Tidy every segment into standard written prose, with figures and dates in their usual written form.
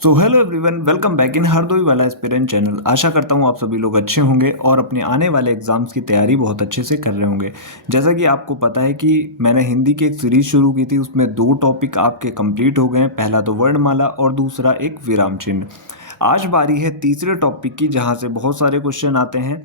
So hello everyone, welcome back in Hardoi वाला aspirant channel. आशा करता हूँ आप सभी लोग अच्छे होंगे और अपने आने वाले एग्जाम्स की तैयारी बहुत अच्छे से कर रहे होंगे। जैसा कि आपको पता है कि मैंने हिंदी की एक सीरीज शुरू की थी, उसमें 2 टॉपिक आपके कंप्लीट हो गए हैं। पहला तो वर्णमाला और दूसरा एक विराम चिन्ह। आज बारी है तीसरे टॉपिक की, जहाँ से बहुत सारे क्वेश्चन आते हैं।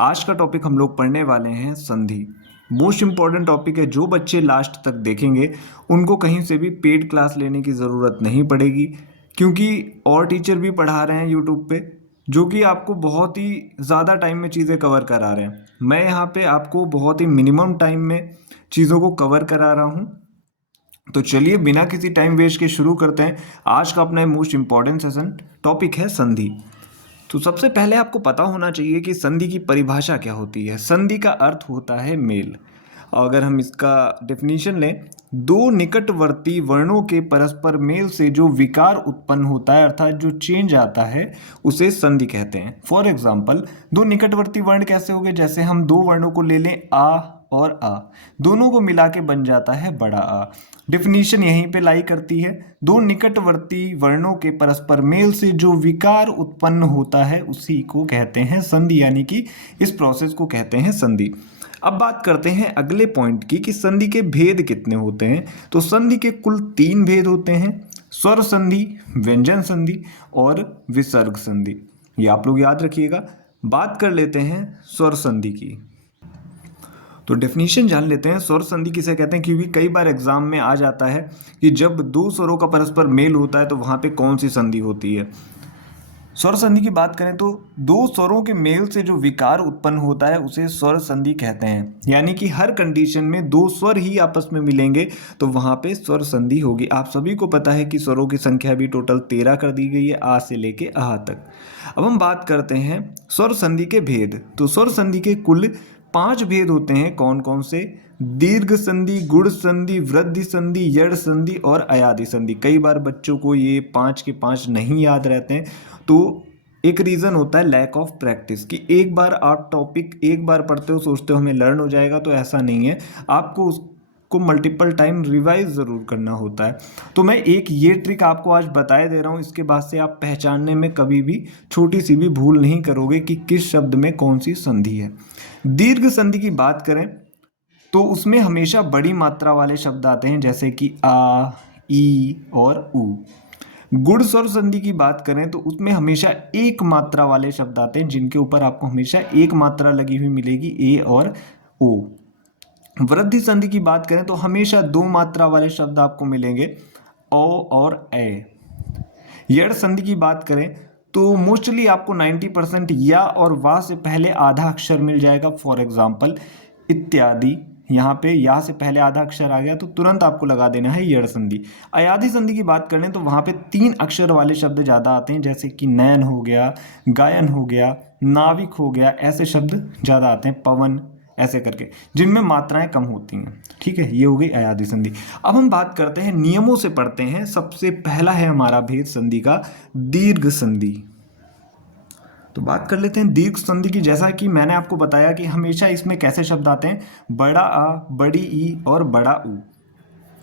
आज का टॉपिक हम लोग पढ़ने वाले हैं संधि। मोस्ट इम्पॉर्टेंट टॉपिक है। जो बच्चे लास्ट तक देखेंगे उनको कहीं से भी पेड क्लास लेने की ज़रूरत नहीं पड़ेगी, क्योंकि और टीचर भी पढ़ा रहे हैं यूट्यूब पे, जो कि आपको बहुत ही ज़्यादा टाइम में चीज़ें कवर करा रहे हैं। मैं यहाँ पे आपको बहुत ही मिनिमम टाइम में चीज़ों को कवर करा रहा हूँ। तो चलिए बिना किसी टाइम वेस्ट के शुरू करते हैं। आज का अपना मोस्ट इम्पॉर्टेंट सेशन टॉपिक है संधि। तो सबसे पहले आपको पता होना चाहिए कि संधि की परिभाषा क्या होती है। संधि का अर्थ होता है मेल। अगर हम इसका डेफिनेशन लें, दो निकटवर्ती वर्णों के परस्पर मेल से जो विकार उत्पन्न होता है, अर्थात जो चेंज आता है, उसे संधि कहते हैं। फॉर एग्जाम्पल, दो निकटवर्ती वर्ण कैसे हो गए? जैसे हम दो वर्णों को ले लें, आ और आ, दोनों को मिला के बन जाता है बड़ा आ। डिफिनीशन यहीं पे लाई करती है। दो निकटवर्ती वर्णों के परस्पर मेल से जो विकार उत्पन्न होता है उसी को कहते हैं संधि, यानी कि इस प्रोसेस को कहते हैं संधि। अब बात करते हैं अगले पॉइंट की कि संधि के भेद कितने होते हैं। तो संधि के कुल 3 भेद होते हैं: स्वर संधि, व्यंजन संधि और विसर्ग संधि। ये आप लोग याद रखिएगा। बात कर लेते हैं स्वर संधि की। तो डेफिनेशन जान लेते हैं स्वर संधि किसे कहते हैं, क्योंकि कई बार एग्जाम में आ जाता है कि जब दो स्वरों का परस्पर मेल होता है तो वहां पे कौन सी संधि होती है। स्वर संधि की बात करें तो दो स्वरों के मेल से जो विकार उत्पन्न होता है उसे स्वर संधि कहते हैं। यानी कि हर कंडीशन में दो स्वर ही आपस में मिलेंगे तो वहां पे स्वर संधि होगी। आप सभी को पता है कि स्वरों की संख्या भी टोटल 13 कर दी गई है, आ से लेके आ तक। अब हम बात करते हैं स्वर संधि के भेद। तो स्वर संधि के कुल 5 भेद होते हैं। कौन कौन से? दीर्घ संधि, गुण संधि, वृद्धि संधि, यड़ संधि और अयादि संधि। कई बार बच्चों को ये 5 के 5 नहीं याद रहते हैं, तो एक रीज़न होता है लैक ऑफ प्रैक्टिस, कि एक बार आप टॉपिक एक बार पढ़ते हो, सोचते हो हमें लर्न हो जाएगा, तो ऐसा नहीं है। आपको उसको मल्टीपल टाइम रिवाइज ज़रूर करना होता है। तो मैं एक ये ट्रिक आपको आज बताए दे रहा हूँ, इसके बाद से आप पहचानने में कभी भी छोटी सी भी भूल नहीं करोगे कि किस शब्द में कौन सी संधि है। दीर्घ संधि की बात करें तो उसमें हमेशा बड़ी मात्रा वाले शब्द आते हैं, जैसे कि आ, ई और ऊ। गुण स्वर संधि की बात करें तो उसमें हमेशा एक मात्रा वाले शब्द आते हैं, जिनके ऊपर आपको हमेशा एक मात्रा लगी हुई मिलेगी, ए और ओ। वृद्धि संधि की बात करें तो हमेशा 2 मात्रा वाले शब्द आपको मिलेंगे, ओ और ए। यड़ संधि की बात करें तो मोस्टली आपको 90% या और वा से पहले आधा अक्षर मिल जाएगा। फॉर एग्जाम्पल इत्यादि, यहाँ पे या से पहले आधा अक्षर आ गया तो तुरंत आपको लगा देना है यड़ संधि। अयादि संधि की बात करें तो वहाँ पे 3 अक्षर वाले शब्द ज़्यादा आते हैं, जैसे कि नयन हो गया, गायन हो गया, नाविक हो गया, ऐसे शब्द ज़्यादा आते हैं, पवन, ऐसे करके, जिनमें मात्राएं कम होती हैं। ठीक है, ये हो गई अयादि संधि। अब हम बात करते हैं, नियमों से पढ़ते हैं। सबसे पहला है हमारा भेद संधि का, दीर्घ संधि। तो बात कर लेते हैं दीर्घ संधि की। जैसा कि मैंने आपको बताया कि हमेशा इसमें कैसे शब्द आते हैं, बड़ा आ, बड़ी ई और बड़ा ऊ।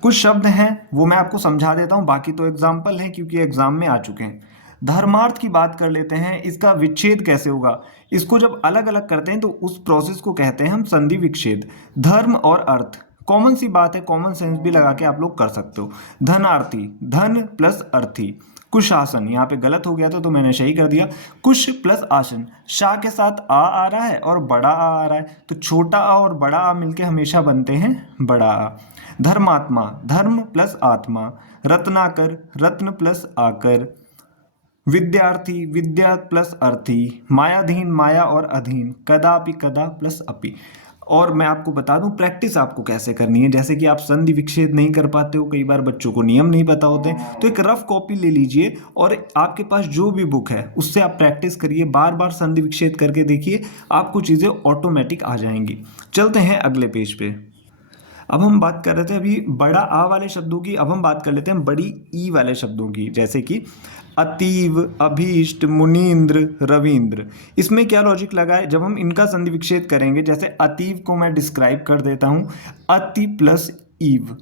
कुछ शब्द हैं वो मैं आपको समझा देता हूँ, बाकी तो एग्जाम्पल हैं क्योंकि एग्जाम में आ चुके हैं। धर्मार्थ की बात कर लेते हैं। इसका विच्छेद कैसे होगा? इसको जब अलग अलग करते हैं तो उस प्रोसेस को कहते हैं हम संधि विच्छेद। धर्म और अर्थ, कॉमन सी बात है, कॉमन सेंस भी लगा के आप लोग कर सकते हो। धनार्थी, धन प्लस अर्थी। कुशासन, यहाँ पे गलत हो गया था तो मैंने सही कर दिया, कुश प्लस आसन। शाह के साथ आ रहा है और बड़ा आ रहा है, तो छोटा आ और बड़ा आ मिलके हमेशा बनते हैं बड़ा आ। धर्मात्मा, धर्म प्लस आत्मा। रत्नाकर, रत्न प्लस आकर। विद्यार्थी, विद्या प्लस अर्थी। मायाधीन, माया और अधीन। कदापि, कदा प्लस अपि। और मैं आपको बता दूं प्रैक्टिस आपको कैसे करनी है। जैसे कि आप संधि विच्छेद नहीं कर पाते हो, कई बार बच्चों को नियम नहीं पता होते हैं, तो एक रफ कॉपी ले लीजिए और आपके पास जो भी बुक है उससे आप प्रैक्टिस करिए, बार बार संधि विच्छेद करके देखिए, आपको चीज़ें ऑटोमेटिक आ जाएंगी। चलते हैं अगले पेज पे। अब हम बात कर रहे थे अभी बड़ा आ वाले शब्दों की, अब हम बात कर लेते हैं बड़ी ई वाले शब्दों की, जैसे कि अतीव, अभीष्ट, मुनीन्द्र, रविंद्र। इसमें क्या लॉजिक लगा है? जब हम इनका संधि विच्छेद करेंगे, जैसे अतीव को मैं डिस्क्राइब कर देता हूँ, अति प्लस ईव।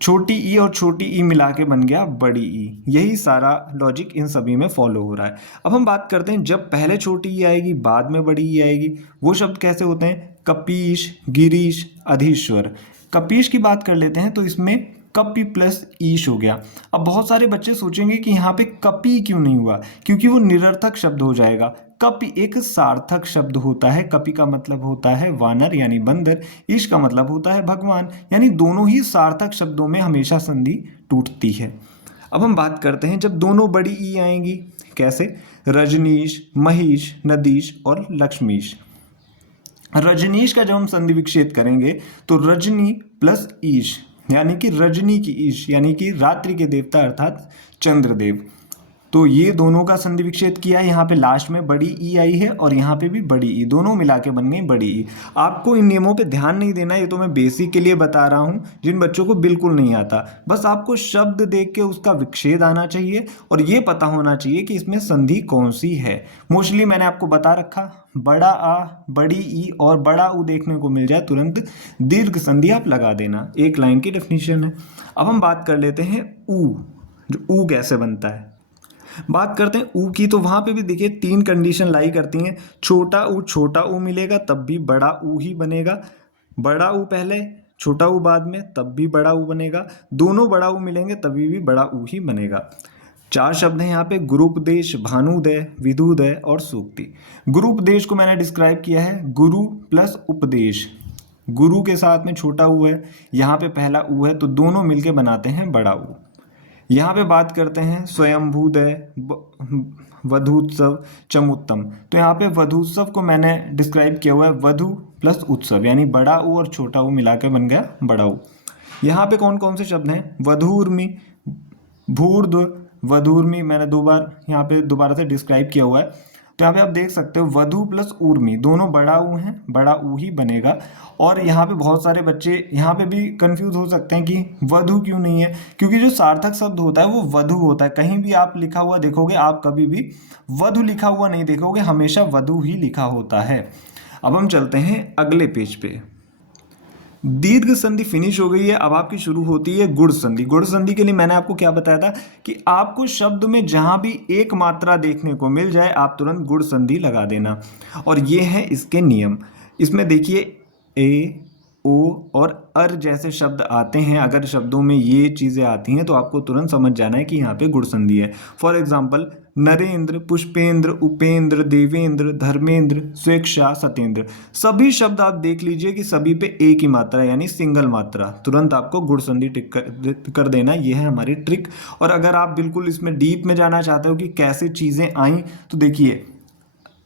छोटी ई और छोटी ई मिला के बन गया बड़ी ई। यही सारा लॉजिक इन सभी में फॉलो हो रहा है। अब हम बात करते हैं जब पहले छोटी ई आएगी बाद में बड़ी ई आएगी, वो शब्द कैसे होते हैं? कपीश, गिरीश, अधीश्वर। कपीश की बात कर लेते हैं तो इसमें कपी प्लस ईश हो गया। अब बहुत सारे बच्चे सोचेंगे कि यहाँ पे कपी क्यों नहीं हुआ, क्योंकि वो निरर्थक शब्द हो जाएगा। कपि एक सार्थक शब्द होता है। कपि का मतलब होता है वानर यानी बंदर, ईश का मतलब होता है भगवान, यानी दोनों ही सार्थक शब्दों में हमेशा संधि टूटती है। अब हम बात करते हैं जब दोनों बड़ी ई आएंगी, कैसे? रजनीश, महीश, नदीश और लक्ष्मीश। रजनीश का जब हम संधि विच्छेद करेंगे तो रजनी प्लस ईश, यानी कि रजनी की ईश, यानी कि रात्रि के देवता अर्थात चंद्रदेव। तो ये दोनों का संधि विच्छेद किया, यहाँ पे लास्ट में बड़ी ई आई है और यहाँ पे भी बड़ी ई, दोनों मिला के बन गई बड़ी ई। आपको इन नियमों पे ध्यान नहीं देना, ये तो मैं बेसिक के लिए बता रहा हूँ जिन बच्चों को बिल्कुल नहीं आता। बस आपको शब्द देख के उसका विच्छेद आना चाहिए और ये पता होना चाहिए कि इसमें संधि कौन सी है। मोस्टली मैंने आपको बता रखा, बड़ा आ, बड़ी ई और बड़ा ऊ देखने को मिल जाए तुरंत दीर्घ संधि आप लगा देना, एक लाइन की डेफिनेशन है। अब हम बात कर लेते हैं ऊ, जो ऊ कैसे बनता है। बात करते हैं ऊ की, तो वहां पे भी देखिए 3 कंडीशन लाई करती हैं। छोटा ऊ मिलेगा तब भी बड़ा ऊ ही बनेगा, बड़ा ऊ पहले छोटा ऊ बाद में तब भी बड़ा ऊ बनेगा, दोनों बड़ा ऊ मिलेंगे तभी भी बड़ा ऊ ही बनेगा। 4 शब्द हैं यहाँ पे, गुरुपदेश, भानुदय, विदुदय और सूक्ति। गुरुपदेश को मैंने डिस्क्राइब किया है, गुरु प्लस उपदेश। गुरु के साथ में छोटा ऊ है, यहाँ पे पहला ऊ है, तो दोनों मिलके बनाते हैं बड़ा ऊ। यहाँ पे बात करते हैं स्वयंभूदय, वधूत्सव, चमुत्तम। तो यहाँ पे वधूत्सव को मैंने डिस्क्राइब किया हुआ है वधु प्लस उत्सव, यानी बड़ा ऊ और छोटा ऊ मिला के बन गया बड़ा ऊ। यहाँ पे कौन कौन से शब्द हैं? वधूर्मी, भूर्ध्व, वधूर्मी मैंने 2 बार यहाँ पे दोबारा से डिस्क्राइब किया हुआ है। तो यहाँ पे आप देख सकते हो वधु प्लस ऊर्मी, दोनों बड़ा ऊ हैं, बड़ा ऊ ही बनेगा। और यहाँ पे बहुत सारे बच्चे यहाँ पे भी कंफ्यूज हो सकते हैं कि वधु क्यों नहीं है, क्योंकि जो सार्थक शब्द होता है वो वधु होता है। कहीं भी आप लिखा हुआ देखोगे, आप कभी भी वधु लिखा हुआ नहीं देखोगे, हमेशा वधु ही लिखा होता है। अब हम चलते हैं अगले पेज पे। दीर्घ संधि फिनिश हो गई है, अब आपकी शुरू होती है गुण संधि। गुण संधि के लिए मैंने आपको क्या बताया था कि आपको शब्द में जहां भी एक मात्रा देखने को मिल जाए आप तुरंत गुण संधि लगा देना, और ये है इसके नियम। इसमें देखिए ए, ओ और अर जैसे शब्द आते हैं, अगर शब्दों में ये चीज़ें आती हैं तो आपको तुरंत समझ जाना है कि यहाँ पे गुण संधि है। फॉर एग्जाम्पल नरेंद्र, पुष्पेंद्र, उपेंद्र, देवेंद्र, धर्मेंद्र, स्वेच्छा, सत्येंद्र, सभी शब्द आप देख लीजिए कि सभी पे एक ही मात्रा यानी सिंगल मात्रा, तुरंत आपको गुण संधि टिक कर देना। ये है हमारी ट्रिक। और अगर आप बिल्कुल इसमें डीप में जाना चाहते हो कि कैसे चीज़ें आई, तो देखिए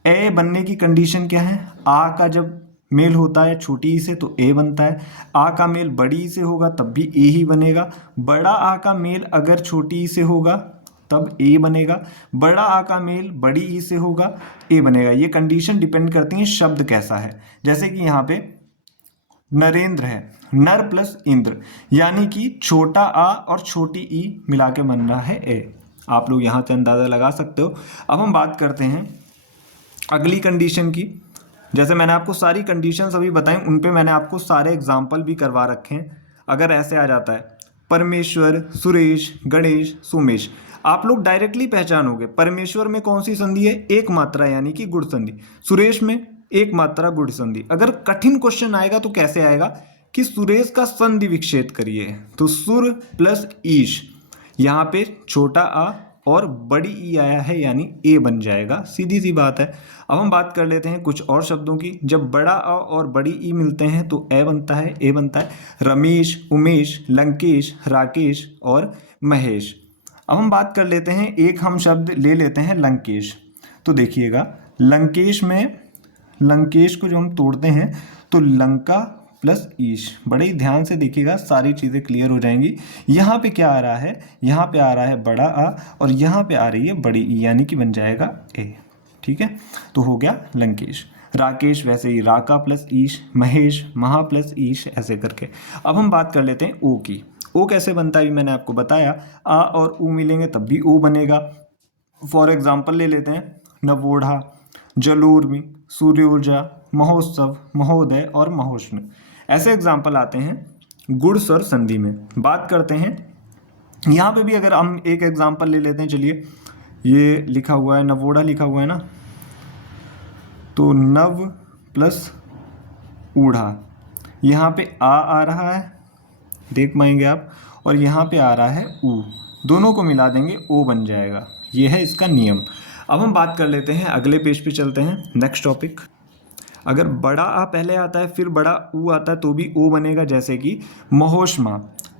ए बनने की कंडीशन क्या है? आ का जब मेल होता है छोटी ई से तो ए बनता है, आ का मेल बड़ी ई से होगा तब भी ए ही बनेगा, बड़ा आ का मेल अगर छोटी ई से होगा तब ए बनेगा, बड़ा आ का मेल बड़ी ई से होगा ए बनेगा। ये कंडीशन डिपेंड करती है शब्द कैसा है। जैसे कि यहाँ पे नरेंद्र है, नर प्लस इंद्र, यानी कि छोटा आ और छोटी ई मिला के बन रहा है ए। आप लोग यहाँ से अंदाज़ा लगा सकते हो। अब हम बात करते हैं अगली कंडीशन की। जैसे मैंने आपको सारी कंडीशंस अभी बताई, उन पे मैंने आपको सारे एग्जाम्पल भी करवा रखे हैं। अगर ऐसे आ जाता है परमेश्वर, सुरेश, गणेश, सोमेश, आप लोग डायरेक्टली पहचानोगे परमेश्वर में कौन सी संधि है? एक मात्रा यानी कि गुण संधि। सुरेश में एक मात्रा गुण संधि। अगर कठिन क्वेश्चन आएगा तो कैसे आएगा कि सुरेश का संधि विच्छेद करिए, तो सुर प्लस ईश, यहाँ पे छोटा आ और बड़ी ई आया है यानी ए बन जाएगा, सीधी सी बात है। अब हम बात कर लेते हैं कुछ और शब्दों की। जब बड़ा आ और बड़ी ई मिलते हैं तो ए बनता है, ए बनता है रमेश, उमेश, लंकेश, राकेश और महेश। अब हम बात कर लेते हैं, एक हम शब्द ले लेते हैं लंकेश। तो देखिएगा लंकेश में, लंकेश को जो हम तोड़ते हैं तो लंका प्लस ईश, बड़े ही ध्यान से देखिएगा, सारी चीज़ें क्लियर हो जाएंगी। यहाँ पे क्या आ रहा है? यहाँ पे आ रहा है बड़ा आ और यहाँ पे आ रही है बड़ी ई, यानी कि बन जाएगा ए। ठीक है, तो हो गया लंकेश। राकेश वैसे ही राका प्लस ईश, महेश महा प्लस ईश, ऐसे करके। अब हम बात कर लेते हैं ओ की। ओ कैसे बनता है मैंने आपको बताया, आ और ऊ मिलेंगे तब भी ओ बनेगा। फॉर एग्जाम्पल ले लेते हैं नवोढ़ा, जलोर्मी, सूर्य ऊर्जा, महोत्सव, महोदय और महोष्ण, ऐसे एग्जाम्पल आते हैं। गुड़ स्वर संधि में बात करते हैं। यहाँ पे भी अगर हम एक एग्जांपल ले लेते हैं, चलिए ये लिखा हुआ है नवोढ़ा लिखा हुआ है ना, तो नव प्लस ऊढ़ा, यहाँ पे आ रहा है, देख पाएंगे आप, और यहाँ पे आ रहा है ऊ, दोनों को मिला देंगे ओ बन जाएगा। ये है इसका नियम। अब हम बात कर लेते हैं, अगले पेज पे चलते हैं, नेक्स्ट टॉपिक। अगर बड़ा आ पहले आता है फिर बड़ा ऊ आता है तो भी ओ बनेगा, जैसे कि महोष्मा,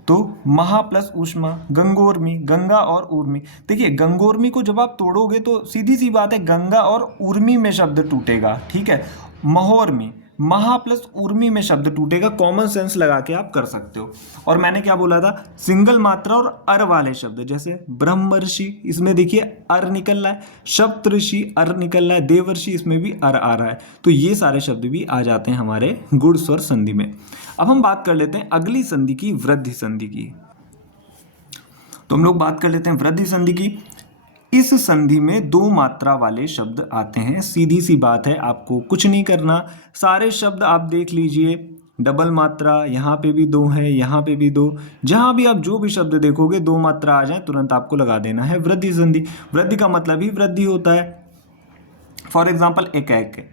तो महा प्लस ऊष्मा, गंगोर्मी, गंगा और ऊर्मी। देखिए गंगोर्मी को जब आप तोड़ोगे तो सीधी सी बात है गंगा और ऊर्मी में शब्द टूटेगा, ठीक है। महोर्मी, महा प्लस ऊर्मी में शब्द टूटेगा, कॉमन सेंस लगा के आप कर सकते हो। और मैंने क्या बोला था, सिंगल मात्रा और अर वाले शब्द, जैसे ब्रह्मर्षि, इसमें देखिए अर निकल रहा है, सप्तऋषि अर निकल रहा है, देवर्षि इसमें भी अर आ रहा है, तो ये सारे शब्द भी आ जाते हैं हमारे गुड़ स्वर संधि में। अब हम बात कर लेते हैं अगली संधि की, वृद्धि संधि की। तो हम लोग बात कर लेते हैं वृद्धि संधि की। इस संधि में दो मात्रा वाले शब्द आते हैं, सीधी सी बात है, आपको कुछ नहीं करना, सारे शब्द आप देख लीजिए, डबल मात्रा, यहाँ पे भी दो है, यहाँ पे भी दो, जहाँ भी आप जो भी शब्द देखोगे दो मात्रा आ जाए तुरंत आपको लगा देना है वृद्धि संधि। वृद्धि का मतलब ही वृद्धि होता है। फॉर एग्जाम्पल एक एक,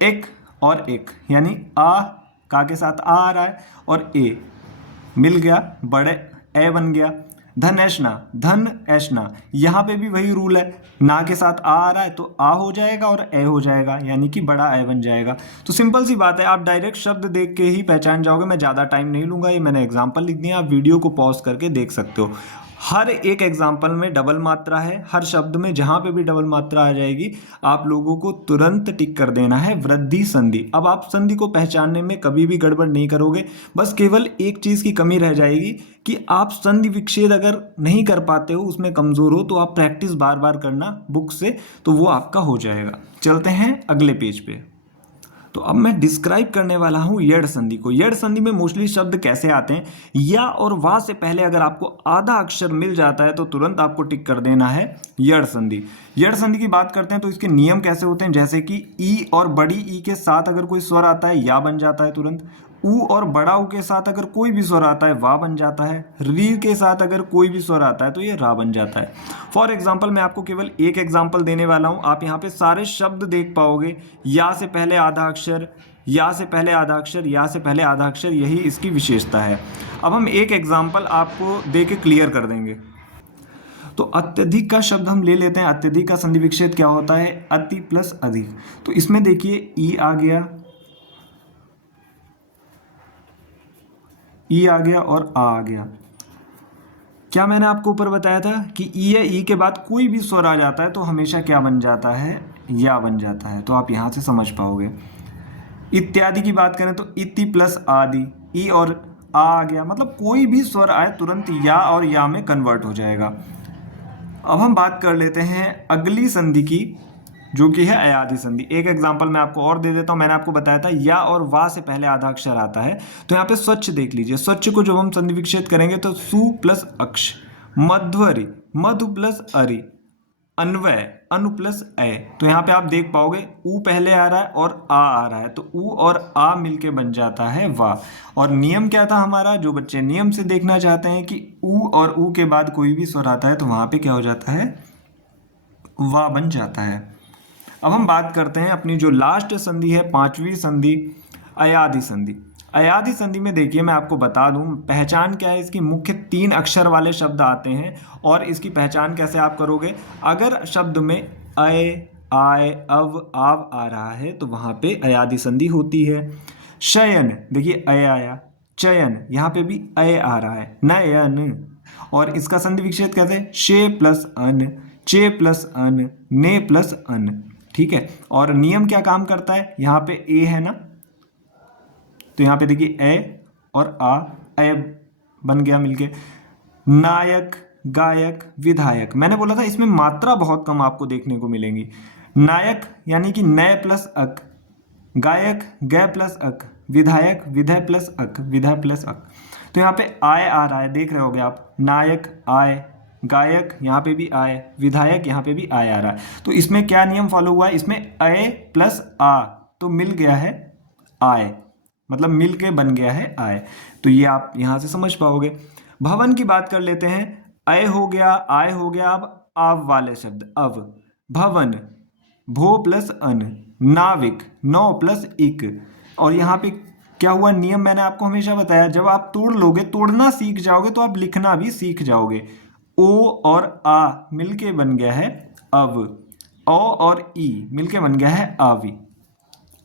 एक और एक, यानी आ का के साथ आ रहा है और ए मिल गया, बड़े ए बन गया। धन ऐशना, धन ऐशना, यहाँ पे भी वही रूल है, ना के साथ आ रहा है तो आ हो जाएगा और ए हो जाएगा, यानी कि बड़ा ए बन जाएगा। तो सिंपल सी बात है, आप डायरेक्ट शब्द देख के ही पहचान जाओगे। मैं ज़्यादा टाइम नहीं लूँगा, ये मैंने एग्जाम्पल लिख दिया, आप वीडियो को पॉज करके देख सकते हो। हर एक एग्जाम्पल में डबल मात्रा है, हर शब्द में जहाँ पे भी डबल मात्रा आ जाएगी आप लोगों को तुरंत टिक कर देना है वृद्धि संधि। अब आप संधि को पहचानने में कभी भी गड़बड़ नहीं करोगे, बस केवल एक चीज़ की कमी रह जाएगी कि आप संधि विच्छेद अगर नहीं कर पाते हो, उसमें कमज़ोर हो, तो आप प्रैक्टिस बार बार करना बुक से, तो वो आपका हो जाएगा। चलते हैं अगले पेज पे। तो अब मैं डिस्क्राइब करने वाला हूँ यड़ संधि को। यड़ संधि में मोस्टली शब्द कैसे आते हैं, या और वा से पहले अगर आपको आधा अक्षर मिल जाता है तो तुरंत आपको टिक कर देना है यड़ संधि। यड़ संधि की बात करते हैं तो इसके नियम कैसे होते हैं, जैसे कि ई और बड़ी ई के साथ अगर कोई स्वर आता है या बन जाता है तुरंत, ऊ और बड़ा ऊ के साथ अगर कोई भी स्वर आता है वा बन जाता है, री के साथ अगर कोई भी स्वर आता है तो ये रा बन जाता है। फॉर एग्जाम्पल मैं आपको केवल एक एग्जाम्पल देने वाला हूँ, आप यहाँ पे सारे शब्द देख पाओगे, या से पहले आधा अक्षर, या से पहले आधा अक्षर, या से पहले आधा अक्षर, यही इसकी विशेषता है। अब हम एक एग्जाम्पल आपको दे के क्लियर कर देंगे। तो अत्यधिक का शब्द हम ले लेते हैं। अत्यधिक का संधि विच्छेद क्या होता है, अति प्लस अधिक। तो इसमें देखिए ई आ गया और आ गया। क्या मैंने आपको ऊपर बताया था कि ई या ई के बाद कोई भी स्वर आ जाता है तो हमेशा क्या बन जाता है, या बन जाता है। तो आप यहाँ से समझ पाओगे। इत्यादि की बात करें तो इति प्लस आदि, ई और आ गया, मतलब कोई भी स्वर आए तुरंत या और या में कन्वर्ट हो जाएगा। अब हम बात कर लेते हैं अगली संधि की, जो कि है अयादि संधि। एक एग्जांपल मैं आपको और दे देता हूं। मैंने आपको बताया था या और वा से पहले आधा अक्षर आता है, तो यहाँ पे स्वच्छ देख लीजिए। स्वच्छ को जब हम संधि विच्छेद करेंगे तो सु प्लस अक्ष, मध्वरी, मधु प्लस अरि, अन्वय, अनु प्लस ए। तो यहाँ पे आप देख पाओगे ऊ पहले आ रहा है और आ रहा है, तो ऊ और आ मिलके बन जाता है वा। और नियम क्या था हमारा, जो बच्चे नियम से देखना चाहते हैं कि ऊ और ऊ के बाद कोई भी स्वर आता है तो वहाँ पे क्या हो जाता है, वा बन जाता है। अब हम बात करते हैं अपनी जो लास्ट संधि है, पांचवी संधि, अयादि संधि। अयादि संधि में देखिए मैं आपको बता दूं पहचान क्या है इसकी। मुख्य 3 अक्षर वाले शब्द आते हैं और इसकी पहचान कैसे आप करोगे। अगर शब्द में अय, आय, अव, आव आ रहा है तो वहाँ पे अयादि संधि होती है। शयन, देखिए अय आया, चयन, यहाँ पे भी अय आ रहा है, नयन। और इसका संधि विच्छेद कैसे, शे प्लस अन, चे प्लस अन, ने प्लस अन। ठीक है। और नियम क्या काम करता है, यहाँ पे ए है ना, तो यहाँ पे देखिए ए और आ, ए बन गया मिलके। नायक, गायक, विधायक। मैंने बोला था इसमें मात्रा बहुत कम आपको देखने को मिलेंगी। नायक यानी कि नय प्लस अक, गायक गय प्लस अक, विधायक विधय प्लस अक, विधय प्लस अक। तो यहाँ पे आय आ रहा है, देख रहे होगे आप, नायक आय, गायक यहाँ पे भी आय, विधायक यहाँ पे भी आय आ रहा है। तो इसमें क्या नियम फॉलो हुआ है, इसमें अय प्लस आ तो मिल गया है आय। मतलब मिल के बन गया है आय। तो ये आप यहाँ से समझ पाओगे। भवन की बात कर लेते हैं। अय हो गया, आय हो गया, अब आव वाले शब्द अव। भवन, भो प्लस अन। नाविक, नौ प्लस इक। और यहाँ पे क्या हुआ, नियम मैंने आपको हमेशा बताया, जब आप तोड़ लोगे, तोड़ना सीख जाओगे तो आप लिखना भी सीख जाओगे। ओ और आ मिलके बन गया है अव। ओ और ई मिलके बन गया है आवी।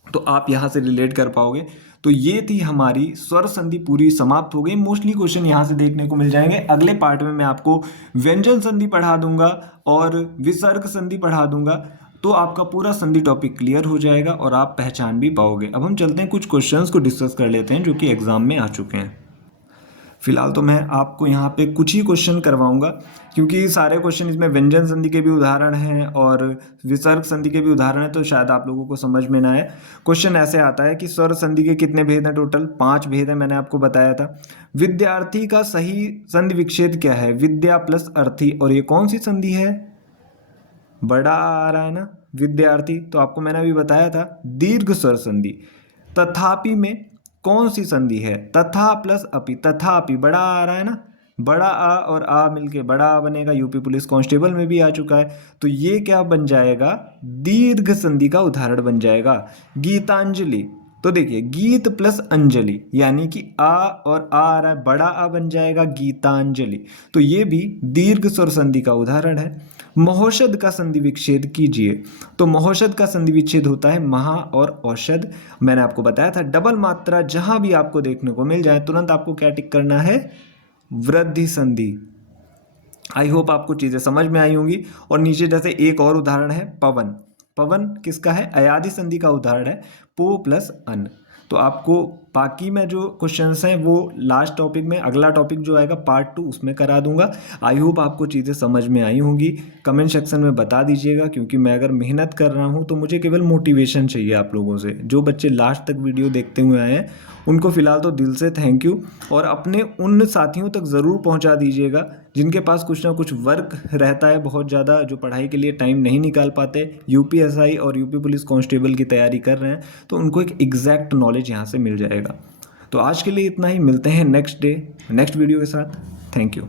तो आप यहाँ से रिलेट कर पाओगे। तो ये थी हमारी स्वर संधि पूरी समाप्त हो गई। मोस्टली क्वेश्चन यहाँ से देखने को मिल जाएंगे। अगले पार्ट में मैं आपको व्यंजन संधि पढ़ा दूंगा और विसर्ग संधि पढ़ा दूंगा। तो आपका पूरा संधि टॉपिक क्लियर हो जाएगा और आप पहचान भी पाओगे। अब हम चलते हैं, कुछ क्वेश्चंस को डिस्कस कर लेते हैं जो कि एग्जाम में आ चुके हैं। फिलहाल तो मैं आपको यहाँ पे कुछ ही क्वेश्चन करवाऊंगा, क्योंकि सारे क्वेश्चन इसमें व्यंजन संधि के भी उदाहरण हैं और विसर्ग संधि के भी उदाहरण हैं, तो शायद आप लोगों को समझ में ना आए। क्वेश्चन ऐसे आता है कि स्वर संधि के कितने भेद हैं, टोटल 5 भेद हैं, मैंने आपको बताया था। विद्यार्थी का सही संधि विच्छेद क्या है, विद्या प्लस अर्थी। और ये कौन सी संधि है, बड़ा आ रहा है ना, विद्यार्थी, तो आपको मैंने अभी बताया था दीर्घ स्वर संधि। तथापि में कौन सी संधि है, तथा प्लस अपि, तथापि बड़ा आ रहा है ना, बड़ा आ और आ मिलके बड़ा आ बनेगा, यूपी पुलिस कांस्टेबल में भी आ चुका है। तो ये क्या बन जाएगा, दीर्घ संधि का उदाहरण बन जाएगा। गीतांजलि, तो देखिए गीत प्लस अंजलि, यानी कि आ और आ रहा है, बड़ा आ बन जाएगा गीतांजलि। तो ये भी दीर्घ स्वर संधि का उदाहरण है। महौषध का संधि विच्छेद कीजिए। तो महौषध का संधि विच्छेद होता है महा और औषध। मैंने आपको बताया था डबल मात्रा जहां भी आपको देखने को मिल जाए तुरंत आपको क्या टिक करना है, वृद्धि संधि। आई होप आपको चीजें समझ में आई होंगी। और नीचे जैसे एक और उदाहरण है पवन। पवन किसका है, अयादि संधि का उदाहरण है, पो प्लस अन। तो आपको बाकी में जो क्वेश्चंस हैं वो लास्ट टॉपिक में, अगला टॉपिक जो आएगा पार्ट 2 उसमें करा दूंगा। आई होप आपको चीज़ें समझ में आई होंगी। कमेंट सेक्शन में बता दीजिएगा, क्योंकि मैं अगर मेहनत कर रहा हूँ तो मुझे केवल मोटिवेशन चाहिए आप लोगों से। जो बच्चे लास्ट तक वीडियो देखते हुए आए हैं उनको फ़िलहाल तो दिल से थैंक यू। और अपने उन साथियों तक ज़रूर पहुँचा दीजिएगा जिनके पास कुछ ना कुछ वर्क रहता है बहुत ज़्यादा, जो पढ़ाई के लिए टाइम नहीं निकाल पाते, यूपीएसआई और यूपी पुलिस कांस्टेबल की तैयारी कर रहे हैं, तो उनको एक एग्जैक्ट नॉलेज यहाँ से मिल जाएगा। तो आज के लिए इतना ही, मिलते हैं नेक्स्ट वीडियो के साथ। Thank you.